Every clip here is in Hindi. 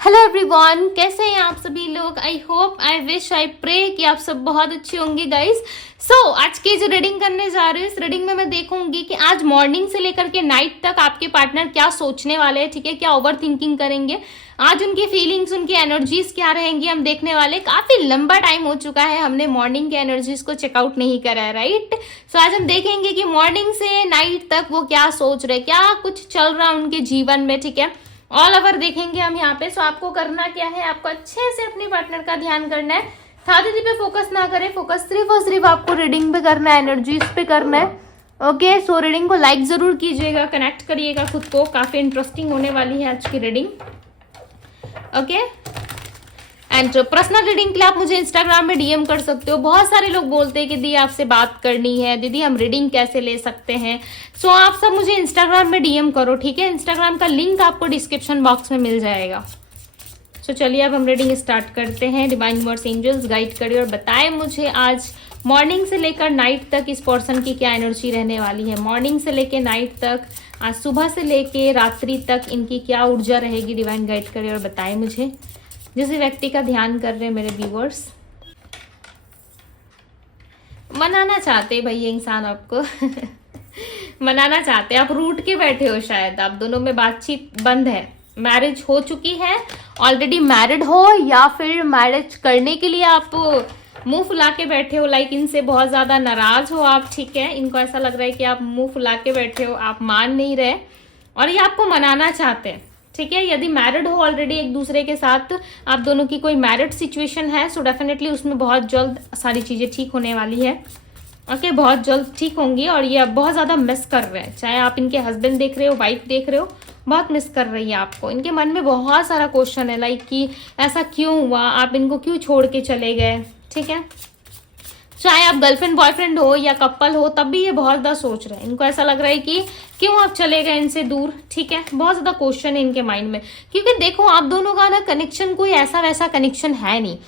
हेलो एवरीवन, कैसे हैं आप सभी लोग। I hope, I wish, I pray कि आप सब बहुत अच्छे होंगे गाइस। सो आज की जो रीडिंग करने जा रहे हैं, इस रीडिंग में मैं देखूंगी कि आज मॉर्निंग से लेकर के नाइट तक आपके पार्टनर क्या सोचने वाले हैं, ठीक है, क्या ओवर थिंकिंग करेंगे, आज उनकी फीलिंग्स, उनकी एनर्जीज क्या रहेंगी, हम देखने वाले। काफी लंबा टाइम हो चुका है, हमने मॉर्निंग के एनर्जीज को चेकआउट नहीं करा है, राइट। सो आज हम देखेंगे कि मॉर्निंग से नाइट तक वो क्या सोच रहे, क्या कुछ चल रहा है उनके जीवन में, ठीक है। ऑल ओवर देखेंगे हम यहाँ पे। सो आपको करना क्या है, आपको अच्छे से अपने पार्टनर का ध्यान करना है। खादी पे फोकस ना करें, फोकस सिर्फ और सिर्फ आपको रीडिंग पे करना है, एनर्जीज पे करना है। ओके, सो रीडिंग को लाइक जरूर कीजिएगा, कनेक्ट करिएगा खुद को, काफी इंटरेस्टिंग होने वाली है आज की reading. Okay, and personal reading के लिए आप मुझे इंस्टाग्राम में डीएम कर सकते हो। बहुत सारे लोग बोलते हैं कि दीदी आपसे बात करनी है, दीदी हम रीडिंग कैसे ले सकते हैं। सो आप सब मुझे इंस्टाग्राम में डीएम करो, ठीक है। इंस्टाग्राम का लिंक आपको डिस्क्रिप्शन बॉक्स में मिल जाएगा। सो चलिए अब हम रीडिंग स्टार्ट करते हैं। डिवाइन यूनिवर्स, एंजल्स गाइड करिए और बताएं मुझे आज मॉर्निंग से लेकर नाइट तक इस पर्सन की क्या एनर्जी रहने वाली है। मॉर्निंग से लेकर नाइट तक, आज सुबह से लेकर रात्रि तक इनकी क्या ऊर्जा रहेगी। डिवाइन गाइड करिए और बताएं मुझे। जिस व्यक्ति का ध्यान कर रहे हैं मेरे व्यूअर्स, मनाना चाहते हैं भाई ये इंसान आपको मनाना चाहते हैं, आप रूठ के बैठे हो, शायद आप दोनों में बातचीत बंद है। मैरिज हो चुकी है, ऑलरेडी मैरिड हो, या फिर मैरिज करने के लिए आप मुंह फुला के बैठे हो, लाइक इनसे बहुत ज्यादा नाराज हो आप, ठीक है। इनको ऐसा लग रहा है कि आप मुंह फुला के बैठे हो, आप मान नहीं रहे और ये आपको मनाना चाहते हैं, ठीक है। यदि मैरिड हो ऑलरेडी एक दूसरे के साथ, आप दोनों की कोई मैरिड सिचुएशन है, सो डेफिनेटली उसमें बहुत जल्द सारी चीजें ठीक होने वाली है। ओके, बहुत जल्द ठीक होंगी और ये अब बहुत ज्यादा मिस कर रहे हैं। चाहे आप इनके हस्बैंड देख रहे हो, वाइफ देख रहे हो, बहुत मिस कर रही है आपको। इनके मन में बहुत सारा क्वेश्चन है, लाइक कि ऐसा क्यों हुआ, आप इनको क्यों छोड़ के चले गए, ठीक है। चाहे आप गर्लफ्रेंड बॉयफ्रेंड हो या कपल हो, तब भी ये बहुत ज्यादा सोच रहे हैं। इनको ऐसा लग रहा है कि क्यों आप चले गए इनसे दूर, ठीक है। बहुत ज्यादा क्वेश्चन है इनके माइंड में, क्योंकि देखो आप दोनों का ना कनेक्शन कोई ऐसा वैसा कनेक्शन है नहीं।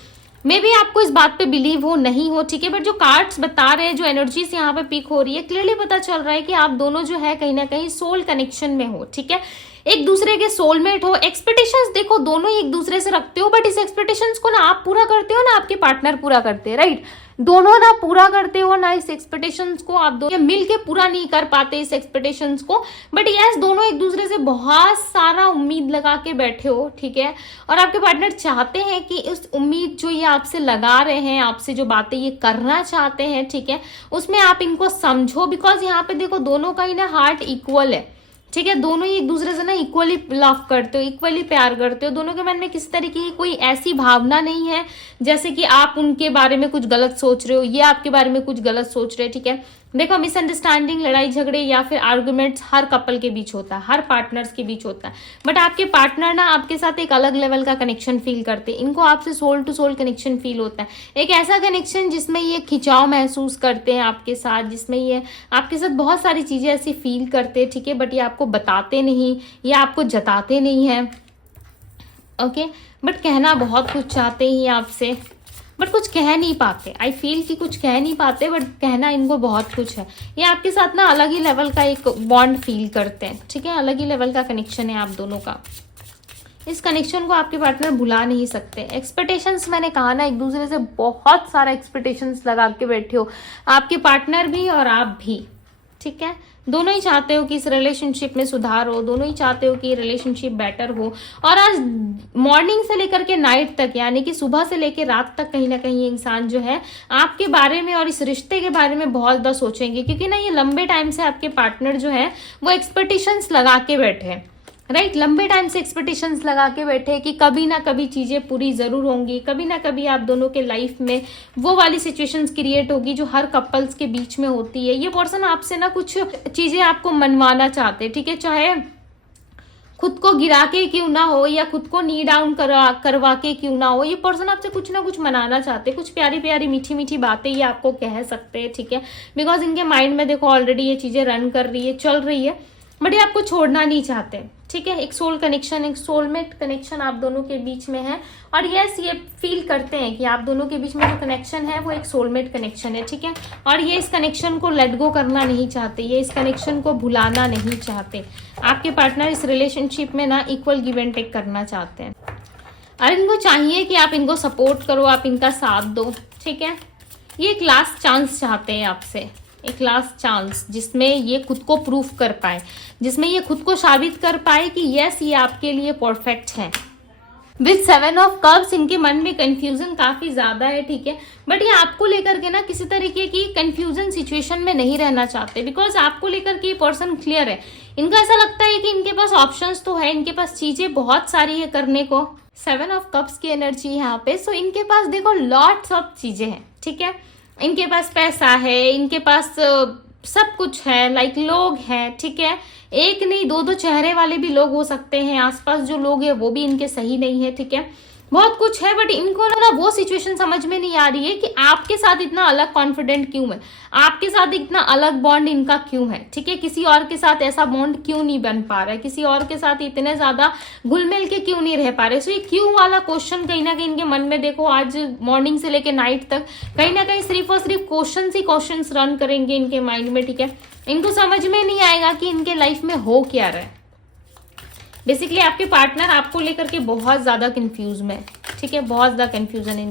मे बी आपको इस बात पे बिलीव हो नहीं हो, ठीक है, बट जो कार्ड्स बता रहे हैं, जो एनर्जीज यहाँ पे पिक हो रही है, क्लियरली पता चल रहा है कि आप दोनों जो है कहीं ना कहीं सोल कनेक्शन में हो, ठीक है। एक दूसरे के सोलमेट हो। एक्सपेक्टेशंस देखो दोनों ही एक दूसरे से रखते हो, बट इस एक्सपेक्टेशंस को ना आप पूरा करते हो ना आपके पार्टनर पूरा करते हैं, राइट। दोनों ना पूरा करते हो ना इस एक्सपेक्टेशंस को, आप दोनों मिल के पूरा नहीं कर पाते इस एक्सपेक्टेशंस को, बट यस दोनों एक दूसरे से बहुत सारा उम्मीद लगा के बैठे हो, ठीक है। और आपके पार्टनर चाहते हैं कि उस उम्मीद जो ये आपसे लगा रहे हैं, आपसे जो बातें ये करना चाहते हैं, ठीक है, उसमें आप इनको समझो। बिकॉज यहाँ पे देखो दोनों का ही ना हार्ट इक्वल है, ठीक है। दोनों ही एक दूसरे से ना इक्वली लव करते हो, इक्वली प्यार करते हो। दोनों के मन में किसी तरीके की कोई ऐसी भावना नहीं है जैसे कि आप उनके बारे में कुछ गलत सोच रहे हो, ये आपके बारे में कुछ गलत सोच रहे हैं, ठीक है। देखो मिसअंडरस्टैंडिंग, लड़ाई झगड़े या फिर आर्गुमेंट्स हर कपल के बीच होता है, हर पार्टनर्स के बीच होता है, बट आपके पार्टनर ना आपके साथ एक अलग लेवल का कनेक्शन फील करते हैं। इनको आपसे soul to soul connection feel होता है, एक ऐसा कनेक्शन जिसमें ये खिंचाव महसूस करते हैं आपके साथ, जिसमें ये आपके साथ बहुत सारी चीजें ऐसी फील करते हैं, ठीक है, बट ये आपको बताते नहीं, ये आपको जताते नहीं है, ओके। बट कहना बहुत कुछ चाहते ही आपसे, बट कुछ कह नहीं पाते। आई फील कि कुछ कह नहीं पाते, बट कहना इनको बहुत कुछ है। ये आपके साथ ना अलग ही लेवल का एक बॉन्ड फील करते हैं, ठीक है, अलग ही लेवल का कनेक्शन है आप दोनों का। इस कनेक्शन को आपके पार्टनर भुला नहीं सकते। एक्सपेक्टेशंस, मैंने कहा ना, एक दूसरे से बहुत सारा एक्सपेक्टेशंस लगा के बैठे हो, आपके पार्टनर भी और आप भी, ठीक है। दोनों ही चाहते हो कि इस रिलेशनशिप में सुधार हो, दोनों ही चाहते हो कि रिलेशनशिप बेटर हो। और आज मॉर्निंग से लेकर के नाइट तक, यानी कि सुबह से लेकर रात तक, कहीं ना कहीं इंसान जो है आपके बारे में और इस रिश्ते के बारे में बहुत ज्यादा सोचेंगे, क्योंकि ना ये लंबे टाइम से आपके पार्टनर जो है वो एक्सपेक्टेशंस लगा के बैठे हैं, राइट। लंबे टाइम से एक्सपेक्टेशंस लगा के बैठे कि कभी ना कभी चीजें पूरी जरूर होंगी, कभी ना कभी आप दोनों के लाइफ में वो वाली सिचुएशंस क्रिएट होगी जो हर कपल्स के बीच में होती है। ये पर्सन आपसे ना कुछ चीजें आपको मनवाना चाहते हैं, ठीक है, चाहे खुद को गिरा के क्यों ना हो या खुद को नी डाउन करवा के क्यों ना हो, ये पर्सन आपसे कुछ ना कुछ मनाना चाहते हैं। कुछ प्यारी प्यारी मीठी मीठी बातें ये आपको कह सकते हैं, ठीक है, बिकॉज इनके माइंड में देखो ऑलरेडी ये चीजें रन कर रही है, चल रही है, बट ये आपको छोड़ना नहीं चाहते, ठीक है। एक सोल कनेक्शन, एक सोलमेट कनेक्शन आप दोनों के बीच में है। और यस ये फील करते हैं कि आप दोनों के बीच में जो कनेक्शन है वो एक सोलमेट कनेक्शन है, ठीक है। और ये इस कनेक्शन को लेट गो करना नहीं चाहते, ये इस कनेक्शन को भुलाना नहीं चाहते। आपके पार्टनर इस रिलेशनशिप में ना इक्वल गिव एंड टेक करना चाहते हैं। और इनको चाहिए कि आप इनको सपोर्ट करो, आप इनका साथ दो, ठीक है। ये एक लास्ट चांस चाहते हैं आपसे, एक लास्ट चांस जिसमें ये खुद को प्रूफ कर पाए, जिसमें ये खुद को साबित कर पाए कि यस ये आपके लिए परफेक्ट है। विद 7 ऑफ कप्स इनके मन में कंफ्यूजन काफी ज्यादा है, ठीक है, बट ये आपको लेकर के ना किसी तरीके की कंफ्यूजन सिचुएशन में नहीं रहना चाहते, बिकॉज आपको लेकर के ये पर्सन क्लियर है। इनको ऐसा लगता है कि इनके पास ऑप्शंस तो है, इनके पास चीजें बहुत सारी है करने को। 7 ऑफ कप्स की एनर्जी यहाँ पे, सो इनके पास देखो लॉट्स ऑफ चीजें हैं, ठीक है। इनके पास पैसा है, इनके पास सब कुछ है, लाइक लोग हैं, ठीक है। एक नहीं दो दो चेहरे वाले भी लोग हो सकते हैं, आसपास जो लोग हैं वो भी इनके सही नहीं है, ठीक है। बहुत कुछ है, बट इनको ना वो सिचुएशन समझ में नहीं आ रही है कि आपके साथ इतना अलग कॉन्फिडेंट क्यों है, आपके साथ इतना अलग बॉन्ड इनका क्यों है, ठीक है। किसी और के साथ ऐसा बॉन्ड क्यों नहीं बन पा रहा है, किसी और के साथ इतने ज्यादा घुल मिल के क्यों नहीं रह पा रहे। सो ये क्यों वाला क्वेश्चन कहीं ना कहीं इनके मन में देखो आज मॉर्निंग से लेके नाइट तक कहीं ना कहीं सिर्फ और सिर्फ क्वेश्चन ही क्वेश्चन रन करेंगे इनके माइंड में, ठीक है। इनको समझ में नहीं आएगा कि इनके लाइफ में हो क्या रहा है। बेसिकली आपके पार्टनर आपको लेकर के बहुत ज्यादा कंफ्यूज में, ठीक है, बहुत ज्यादा कंफ्यूजन है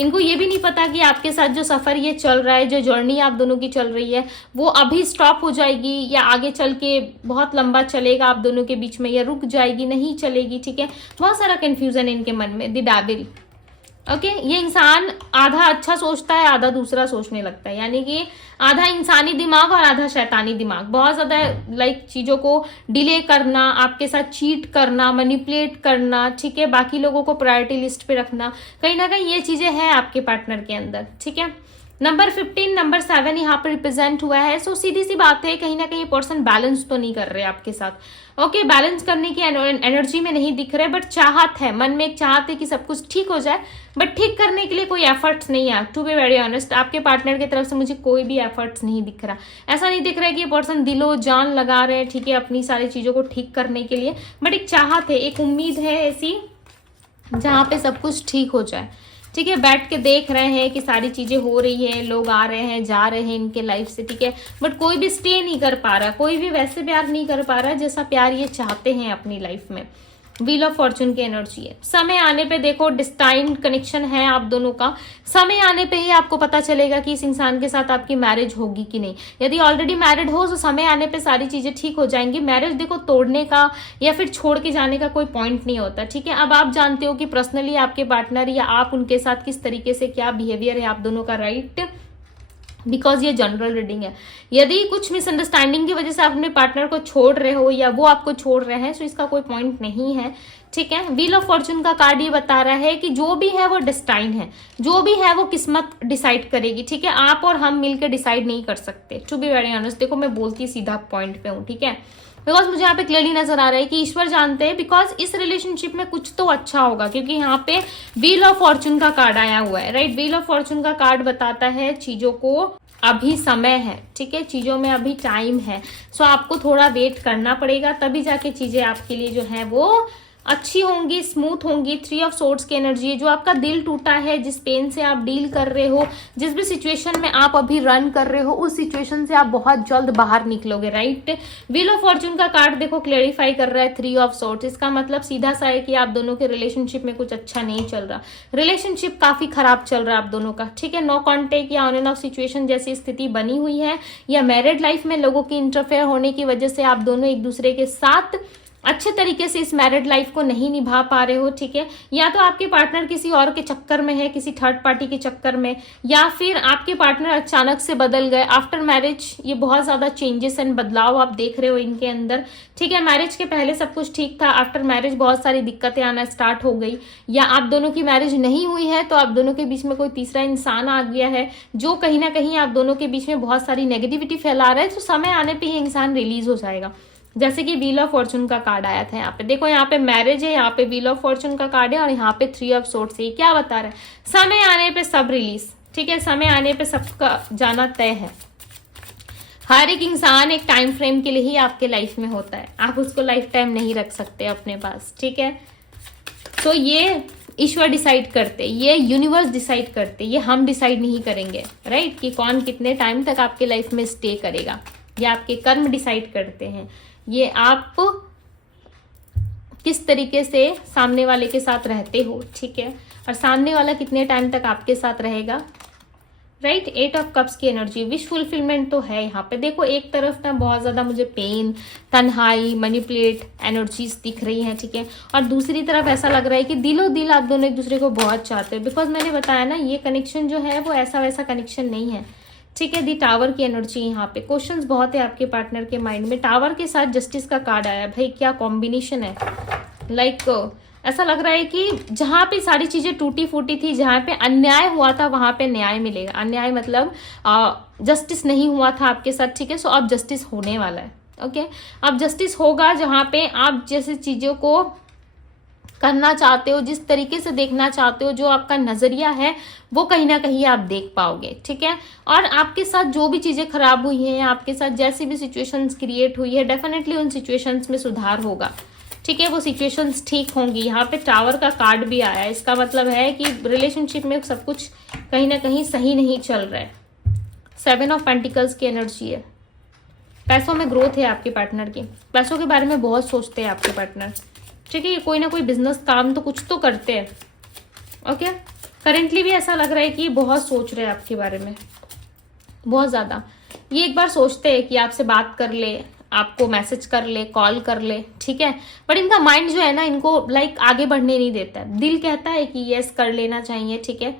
इनको ये भी नहीं पता कि आपके साथ जो सफर ये चल रहा है, जो जर्नी आप दोनों की चल रही है, वो अभी स्टॉप हो जाएगी या आगे चल के बहुत लंबा चलेगा आप दोनों के बीच में, या रुक जाएगी, नहीं चलेगी, ठीक है। बहुत सारा कंफ्यूजन है इनके मन में। द डेविल, ओके, ये इंसान आधा अच्छा सोचता है, आधा दूसरा सोचने लगता है, यानी कि आधा इंसानी दिमाग और आधा शैतानी दिमाग। बहुत ज्यादा लाइक चीजों को डिले करना, आपके साथ चीट करना, मैनिपुलेट करना, ठीक है, बाकी लोगों को प्रायोरिटी लिस्ट पे रखना, कहीं ना कहीं ये चीजें हैं आपके पार्टनर के अंदर, ठीक है। नंबर 15, नंबर 7 यहाँ पर रिप्रेजेंट हुआ है। सो सीधी सी बात है, कहीं ना कहीं पर्सन बैलेंस तो नहीं कर रहे आपके साथ। ओके, बैलेंस करने की एनर्जी में नहीं दिख रहे, बट चाहत है, मन में एक चाहत है कि सब कुछ ठीक हो जाए, बट ठीक करने के लिए कोई एफर्ट्स नहीं है। टू बी वेरी ऑनेस्ट, आपके पार्टनर की तरफ से मुझे कोई भी एफर्ट्स नहीं दिख रहा। ऐसा नहीं दिख रहा है कि ये पर्सन दिलो जान लगा रहे हैं, ठीक है, अपनी सारी चीजों को ठीक करने के लिए, बट एक चाहत है, एक उम्मीद है ऐसी जहाँ पे सब कुछ ठीक हो जाए, ठीक है। बैठ के देख रहे हैं कि सारी चीजें हो रही है, लोग आ रहे हैं जा रहे हैं इनके लाइफ से, ठीक है, बट कोई भी स्टे नहीं कर पा रहा, कोई भी वैसे प्यार नहीं कर पा रहा जैसा प्यार ये चाहते हैं अपनी लाइफ में। व्हील ऑफ फॉर्चून की एनर्जी है। समय आने पे देखो डिस्टाइन्ड कनेक्शन है आप दोनों का। समय आने पे ही आपको पता चलेगा कि इस इंसान के साथ आपकी मैरिज होगी कि नहीं। यदि ऑलरेडी मैरिड हो तो समय आने पे सारी चीजें ठीक हो जाएंगी। मैरिज देखो तोड़ने का या फिर छोड़ के जाने का कोई पॉइंट नहीं होता, ठीक है। अब आप जानते हो कि पर्सनली आपके पार्टनर या आप उनके साथ किस तरीके से क्या बिहेवियर है आप दोनों का, राइट, बिकॉज ये जनरल रीडिंग है। यदि कुछ मिसअंडरस्टैंडिंग की वजह से आप अपने पार्टनर को छोड़ रहे हो या वो आपको छोड़ रहे हैं, तो इसका कोई पॉइंट नहीं है, ठीक है। व्हील ऑफ फॉर्चून का कार्ड ये बता रहा है कि जो भी है वो डिस्टाइन है, जो भी है वो किस्मत डिसाइड करेगी, ठीक है। आप और हम मिलकर डिसाइड नहीं कर सकते। टू बी वेरी ऑनेस्ट, देखो मैं बोलती सीधा पॉइंट पे हूँ, ठीक है, बिकॉज मुझे यहाँ पे क्लियरली नजर आ रहा है कि ईश्वर जानते हैं, बिकॉज इस रिलेशनशिप में कुछ तो अच्छा होगा, क्योंकि यहाँ पे व्हील ऑफ फॉर्चून का कार्ड आया हुआ है, राइट। व्हील ऑफ फॉर्चून का कार्ड बताता है चीजों को अभी समय है, ठीक है, चीजों में अभी टाइम है। सो आपको थोड़ा वेट करना पड़ेगा, तभी जाके चीजें आपके लिए जो है वो अच्छी होंगी, स्मूथ होंगी। 3 ऑफ सोर्ड्स की एनर्जी है। जो आपका दिल टूटा है, जिस पेन से आप डील कर रहे हो, जिस भी सिचुएशन में आप अभी रन कर रहे हो, उस सिचुएशन से आप बहुत जल्द बाहर निकलोगे, राइट। व्हील ऑफ फॉर्चून का कार्ड देखो क्लेरिफाई कर रहा है 3 ऑफ सोर्ड्स। इसका मतलब सीधा सा है कि आप दोनों के रिलेशनशिप में कुछ अच्छा नहीं चल रहा, रिलेशनशिप काफी खराब चल रहा है आप दोनों का, ठीक है। नो कॉन्टेक्ट या ऑन एंड ऑफ सिचुएशन जैसी स्थिति बनी हुई है, या मैरिड लाइफ में लोगों की इंटरफेयर होने की वजह से आप दोनों एक दूसरे के साथ अच्छे तरीके से इस मैरिड लाइफ को नहीं निभा पा रहे हो, ठीक है। या तो आपके पार्टनर किसी और के चक्कर में है, किसी थर्ड पार्टी के चक्कर में, या फिर आपके पार्टनर अचानक से बदल गए आफ्टर मैरिज। ये बहुत ज्यादा चेंजेस एंड बदलाव आप देख रहे हो इनके अंदर, ठीक है। मैरिज के पहले सब कुछ ठीक था, आफ्टर मैरिज बहुत सारी दिक्कतें आना स्टार्ट हो गई, या आप दोनों की मैरिज नहीं हुई है तो आप दोनों के बीच में कोई तीसरा इंसान आ गया है जो कहीं ना कहीं आप दोनों के बीच में बहुत सारी नेगेटिविटी फैला रहा है। तो समय आने पर ये इंसान रिलीज हो जाएगा, जैसे कि व्हील ऑफ फॉर्चून का कार्ड आया था यहाँ पे। देखो यहाँ पे मैरिज है, यहाँ पे व्हील ऑफ फॉर्चून का कार्ड है, और यहाँ पे 3 ऑफ सोर्ड्स है। क्या बता रहा है? समय आने पे सब रिलीज, ठीक है, समय आने पे सबका जाना तय है। हर एक इंसान एक टाइम फ्रेम के लिए ही आपके लाइफ में होता है, आप उसको लाइफ टाइम नहीं रख सकते अपने पास, ठीक है। तो ये ईश्वर डिसाइड करते, ये यूनिवर्स डिसाइड करते, ये हम डिसाइड नहीं करेंगे, राइट, कि कौन कितने टाइम तक आपके लाइफ में स्टे करेगा। ये आपके कर्म डिसाइड करते हैं, ये आप किस तरीके से सामने वाले के साथ रहते हो, ठीक है, और सामने वाला कितने टाइम तक आपके साथ रहेगा, राइट। 8 ऑफ कप्स की एनर्जी, विश फुलफिलमेंट तो है यहाँ पे। देखो एक तरफ ना बहुत ज्यादा मुझे पेन, तन्हाई, मैनिपुलेट एनर्जीज दिख रही है, ठीक है, और दूसरी तरफ ऐसा लग रहा है कि दिलो दिल आप दोनों एक दूसरे को बहुत चाहते हो। बिकॉज मैंने बताया ना ये कनेक्शन जो है वो ऐसा वैसा कनेक्शन नहीं है, ठीक है। दी टावर की एनर्जी यहाँ पे, क्वेश्चंस बहुत है आपके पार्टनर के माइंड में। टावर के साथ जस्टिस का कार्ड आया, भाई क्या कॉम्बिनेशन है। लाइक ऐसा लग रहा है कि जहां पे सारी चीजें टूटी फूटी थी, जहां पे अन्याय हुआ था वहां पे न्याय मिलेगा। अन्याय मतलब जस्टिस नहीं हुआ था आपके साथ, ठीक है। सो अब जस्टिस होने वाला है, ओके। अब जस्टिस होगा जहां पे आप जैसे चीजों को करना चाहते हो, जिस तरीके से देखना चाहते हो, जो आपका नजरिया है वो कहीं ना कहीं आप देख पाओगे, ठीक है। और आपके साथ जो भी चीजें खराब हुई हैं, आपके साथ जैसी भी सिचुएशंस क्रिएट हुई है, डेफिनेटली उन सिचुएशंस में सुधार होगा, ठीक है। वो सिचुएशंस ठीक होंगी। यहाँ पे टावर का कार्ड भी आया है, इसका मतलब है कि रिलेशनशिप में सब कुछ कहीं ना कहीं सही नहीं चल रहा है। 7 ऑफ पेंटिकल्स की एनर्जी है, पैसों में ग्रोथ है आपके पार्टनर की, पैसों के बारे में बहुत सोचते हैं आपके पार्टनर, ठीक है। कोई ना कोई बिजनेस काम तो कुछ तो करते हैं, ओके। करेंटली भी ऐसा लग रहा है कि बहुत सोच रहे हैं आपके बारे में, बहुत ज्यादा। ये एक बार सोचते हैं कि आपसे बात कर ले, आपको मैसेज कर ले, कॉल कर ले, ठीक है, बट इनका माइंड जो है ना इनको लाइक आगे बढ़ने नहीं देता है। दिल कहता है कि यस कर लेना चाहिए, ठीक है,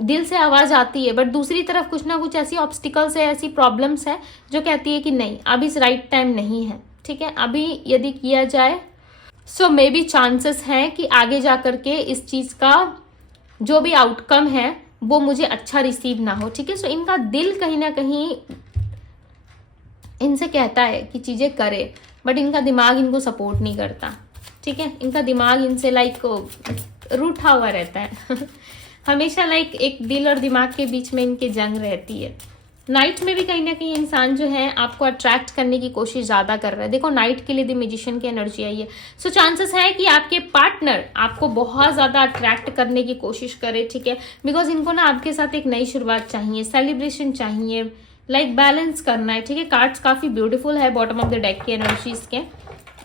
दिल से आवाज आती है, बट दूसरी तरफ कुछ ना कुछ ऐसी ऑब्स्टिकल्स है, ऐसी प्रॉब्लम्स है जो कहती है कि नहीं अभी इस राइट टाइम नहीं है, ठीक है। अभी यदि किया जाए सो मे बी चांसेस हैं कि आगे जा करके इस चीज का जो भी आउटकम है वो मुझे अच्छा रिसीव ना हो, ठीक है। सो इनका दिल कहीं ना कहीं इनसे कहता है कि चीजें करे, बट इनका दिमाग इनको सपोर्ट नहीं करता, ठीक है। इनका दिमाग इनसे लाइक रूठा हुआ रहता है हमेशा लाइक एक दिल और दिमाग के बीच में इनकी जंग रहती है। नाइट में भी कहीं ना कहीं इंसान जो है आपको अट्रैक्ट करने की कोशिश ज्यादा कर रहा है। देखो नाइट के लिए द मैजिशियन की एनर्जी आई है। सो चांसेस है कि आपके पार्टनर आपको बहुत ज्यादा अट्रैक्ट करने की कोशिश करे, ठीक है, बिकॉज इनको ना आपके साथ एक नई शुरुआत चाहिए, सेलिब्रेशन चाहिए, लाइक बैलेंस करना है, ठीक है। कार्ड्स काफी ब्यूटीफुल है बॉटम ऑफ द डेक की एनर्जीज के,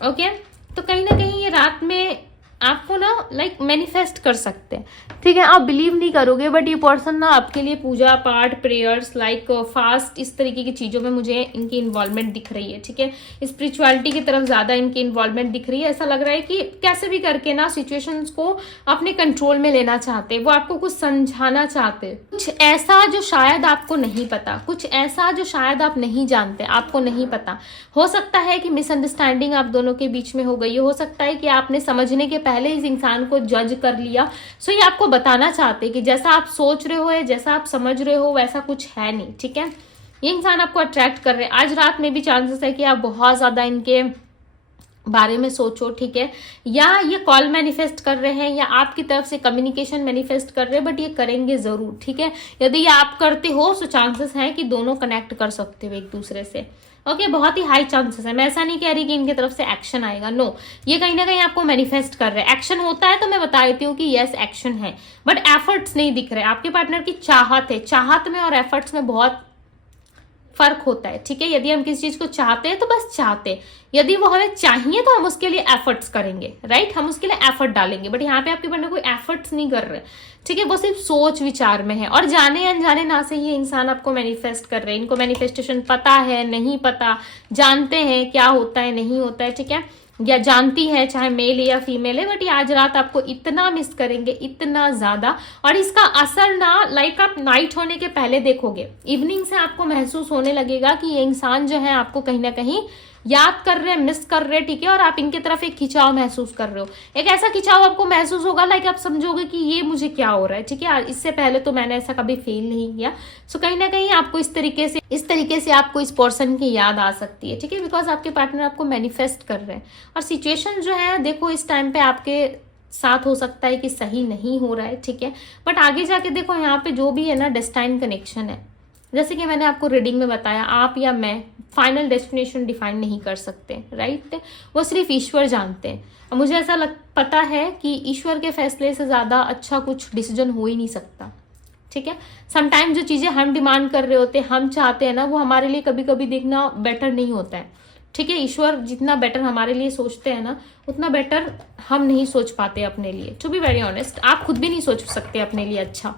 ओके। तो कहीं ना कहीं ये रात में आपको ना लाइक मैनिफेस्ट कर सकते हैं, ठीक है। आप बिलीव नहीं करोगे बट ये पर्सन ना आपके लिए पूजा पाठ, प्रेयर्स, लाइक फास्ट, इस तरीके की चीजों में मुझे इनकी इन्वॉल्वमेंट दिख रही है, ठीक है। स्पिरिचुअलिटी की तरफ ज्यादा इनकी इन्वॉल्वमेंट दिख रही है। ऐसा लग रहा है कि कैसे भी करके ना सिचुएशंस को अपने कंट्रोल में लेना चाहते, वो आपको कुछ समझाना चाहते, कुछ ऐसा जो शायद आपको नहीं पता, कुछ ऐसा जो शायद आप नहीं जानते, आपको नहीं पता। हो सकता है कि मिसअंडरस्टैंडिंग आप दोनों के बीच में हो गई हो सकता है कि आपने समझने के पहले इस इंसान को जज कर लिया। सो ये आपको बताना चाहते कि जैसा आप सोच रहे हो या जैसा आप समझ रहे हो वैसा कुछ है नहीं, ठीक है। ये इंसान आपको अट्रैक्ट कर रहे हैं। आज रात में भी चांसेस है कि आप बहुत ज्यादा इनके बारे में सोचो, ठीक है, या ये कॉल मैनिफेस्ट कर रहे हैं या आपकी तरफ से कम्युनिकेशन मैनिफेस्ट कर रहे हैं, बट ये करेंगे जरूर, ठीक है। यदि ये आप करते हो तो चांसेस हैं कि दोनों कनेक्ट कर सकते हो एक दूसरे से, ओके। बहुत ही हाई चांसेस है। मैं ऐसा नहीं कह रही कि इनकी तरफ से एक्शन आएगा, नो, ये कहीं ना कहीं आपको मैनिफेस्ट कर रहे हैं। एक्शन होता है तो मैं बता देती हूँ कि यस एक्शन है, बट एफर्ट्स नहीं दिख रहे। आपके पार्टनर की चाहत है, चाहत में और एफर्ट्स में बहुत फर्क होता है, ठीक है। यदि हम किसी चीज को चाहते हैं तो बस चाहते, यदि वो हमें चाहिए तो हम उसके लिए एफर्ट्स करेंगे, राइट, हम उसके लिए एफर्ट डालेंगे। बट यहाँ पे आपके पार्टनर कोई एफर्ट्स नहीं कर रहे, ठीक है, वो सिर्फ सोच विचार में है। और जाने अनजाने ना से ये इंसान आपको मैनिफेस्ट कर रहे हैं। इनको मैनिफेस्टेशन पता है, नहीं पता, जानते हैं क्या होता है नहीं होता है, ठीक है, या जानती है, चाहे मेल या फीमेल है, बट ये आज रात आपको इतना मिस करेंगे, इतना ज्यादा। और इसका असर ना लाइक आप नाइट होने के पहले देखोगे, इवनिंग से आपको महसूस होने लगेगा कि ये इंसान जो है आपको कहीं ना कहीं याद कर रहे हैं, मिस कर रहे हैं, ठीक है। और आप इनके तरफ एक खिंचाव महसूस कर रहे हो, एक ऐसा खिंचाव आपको महसूस होगा लाइक आप समझोगे कि ये मुझे क्या हो रहा है, ठीक है, इससे पहले तो मैंने ऐसा कभी फील नहीं किया। सो कहीं ना कहीं आपको इस तरीके से आपको इस पर्सन की याद आ सकती है, ठीक है, बिकॉज आपके पार्टनर आपको मैनिफेस्ट कर रहे हैं। और सिचुएशन जो है देखो इस टाइम पे आपके साथ हो सकता है कि सही नहीं हो रहा है, ठीक है, बट आगे जाके देखो यहाँ पे जो भी है ना डेस्टाइन कनेक्शन है। जैसे कि मैंने आपको रीडिंग में बताया, आप या मैं फाइनल डेस्टिनेशन डिफाइन नहीं कर सकते, राइट, वो सिर्फ ईश्वर जानते हैं। और मुझे ऐसा पता है कि ईश्वर के फैसले से ज्यादा अच्छा कुछ डिसीजन हो ही नहीं सकता, ठीक है। समटाइम जो चीजें हम डिमांड कर रहे होते हैं, हम चाहते हैं ना, वो हमारे लिए कभी कभी देखना बेटर नहीं होता है, ठीक है। ईश्वर जितना बेटर हमारे लिए सोचते हैं ना, उतना बेटर हम नहीं सोच पाते अपने लिए। टू बी वेरी ऑनेस्ट, आप खुद भी नहीं सोच सकते अपने लिए अच्छा,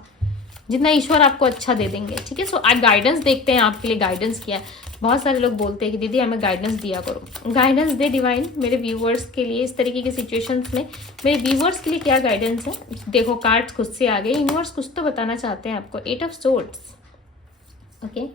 जितना ईश्वर आपको अच्छा दे देंगे। ठीक है। सो आप गाइडेंस देखते हैं, आपके लिए गाइडेंस किया है। बहुत सारे लोग बोलते हैं कि दीदी हमें गाइडेंस दिया करो। गाइडेंस दे डिवाइन मेरे व्यूवर्स के लिए इस तरीके की सिचुएशंस में। मेरे व्यूवर्स के लिए क्या गाइडेंस है, देखो कार्ड्स खुद से आ गए। यूनिवर्स कुछ तो बताना चाहते हैं आपको। 8 ऑफ सोर्ड्स, ओके।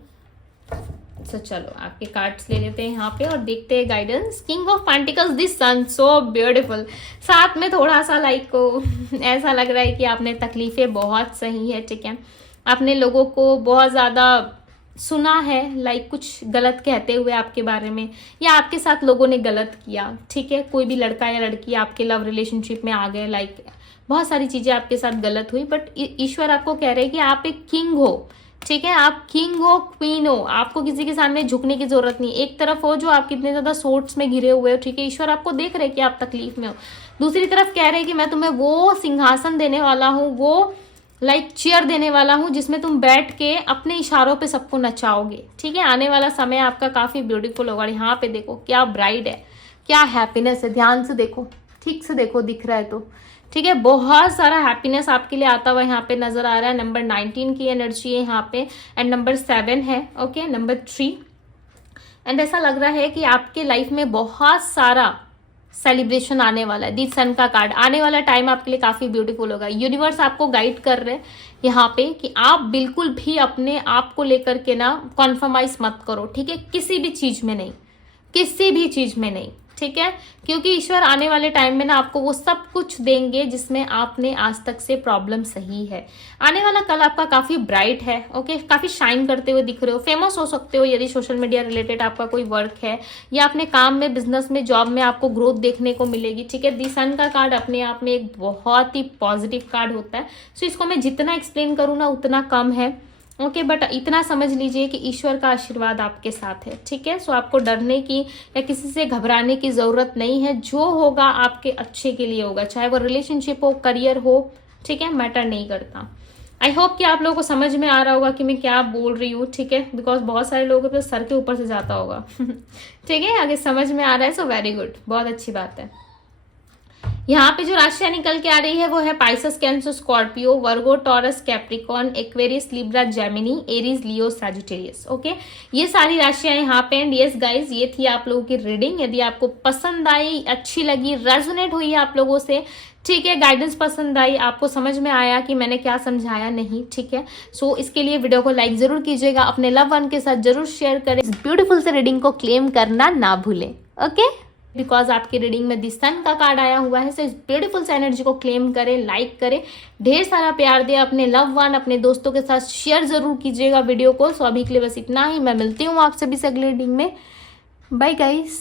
सो चलो आपके कार्ड्स ले लेते हैं यहाँ पे और देखते हैं guidance. King of pentacles, this sun, so beautiful. साथ में थोड़ा सा लाइक को ऐसा लग रहा है कि आपने तकलीफें बहुत सही है, ठीक है। आपने लोगों को बहुत ज़्यादा सुना है, लाइक कुछ गलत कहते हुए आपके बारे में, या आपके साथ लोगों ने गलत किया, ठीक है। कोई भी लड़का या लड़की आपके लव रिलेशनशिप में आ गए, लाइक बहुत सारी चीज़ें आपके साथ गलत हुई, बट ईश्वर आपको कह रहे हैं कि आप एक किंग हो, ठीक है। आप किंग हो, क्वीन हो, आपको किसी के सामने झुकने की जरूरत नहीं। एक तरफ हो जो आप कितने ज्यादा सोर्ट्स में घिरे हुए हो, ठीक है। ईश्वर आपको देख रहे हैं कि आप तकलीफ में हो। दूसरी तरफ कह रहे हैं कि मैं तुम्हें वो सिंहासन देने वाला हूँ, वो लाइक चेयर देने वाला हूँ जिसमें तुम बैठ के अपने इशारों पे सबको नचाओगे, ठीक है। आने वाला समय आपका काफी ब्यूटीफुल होगा। यहाँ पे देखो क्या ब्राइड है, क्या हैप्पीनेस है, ध्यान से देखो, ठीक से देखो, दिख रहा है तो, ठीक है। बहुत सारा हैप्पीनेस आपके लिए आता हुआ यहाँ पे नजर आ रहा है। नंबर 19 की एनर्जी है यहाँ पे, एंड नंबर 7 है, ओके। नंबर 3, एंड ऐसा लग रहा है कि आपके लाइफ में बहुत सारा सेलिब्रेशन आने वाला है। दी सन का कार्ड, आने वाला टाइम आपके लिए काफी ब्यूटीफुल होगा। यूनिवर्स आपको गाइड कर रहे हैं यहाँ पे कि आप बिल्कुल भी अपने आप को लेकर के ना कॉन्फर्माइज मत करो, ठीक है। किसी भी चीज में नहीं, किसी भी चीज में नहीं, ठीक है। क्योंकि ईश्वर आने वाले टाइम में ना आपको वो सब कुछ देंगे जिसमें आपने आज तक से प्रॉब्लम सही है। आने वाला कल आपका काफी ब्राइट है, ओके। काफी शाइन करते हुए दिख रहे हो, फेमस हो सकते हो यदि सोशल मीडिया रिलेटेड आपका कोई वर्क है, या अपने काम में, बिजनेस में, जॉब में आपको ग्रोथ देखने को मिलेगी, ठीक है। दी सन का कार्ड अपने आप में एक बहुत ही पॉजिटिव कार्ड होता है। सो इसको मैं जितना एक्सप्लेन करूँ ना उतना कम है, ओके। बट इतना समझ लीजिए कि ईश्वर का आशीर्वाद आपके साथ है, ठीक है। सो आपको डरने की या किसी से घबराने की जरूरत नहीं है। जो होगा आपके अच्छे के लिए होगा, चाहे वो रिलेशनशिप हो, करियर हो, ठीक है, मैटर नहीं करता। आई होप कि आप लोगों को समझ में आ रहा होगा कि मैं क्या बोल रही हूँ, ठीक है। बिकॉज बहुत सारे लोगों के सर के ऊपर से जाता होगा ठीक है। आगे समझ में आ रहा है, सो वेरी गुड, बहुत अच्छी बात है। यहाँ पे जो राशियां निकल के आ रही है वो है Pisces, Cancer, Scorpio, Virgo, Taurus, Capricorn, Aquarius, Libra, Gemini, Aries, Leo, Sagittarius, okay. ये सारी राशियां यहाँ पे। एंड यस गाइज, ये थी आप लोगों की रीडिंग। यदि आपको पसंद आई, अच्छी लगी, रेजोनेट हुई आप लोगों से, ठीक है, गाइडेंस पसंद आई, आपको समझ में आया कि मैंने क्या समझाया नहीं, ठीक है। सो इसके लिए वीडियो को लाइक जरूर कीजिएगा, अपने लव वन के साथ जरूर शेयर करें। इस ब्यूटीफुल से रीडिंग को क्लेम करना ना भूलें, ओके। बिकॉज आपकी रीडिंग में दी सन का कार्ड आया हुआ है। सो इस ब्यूटीफुल से एनर्जी को क्लेम करें, लाइक करें, ढेर सारा प्यार दें, अपने लव वन, अपने दोस्तों के साथ शेयर जरूर कीजिएगा वीडियो को। सो अभी के लिए बस इतना ही, मैं मिलती हूँ आपसे भी अगले रीडिंग में। Bye guys.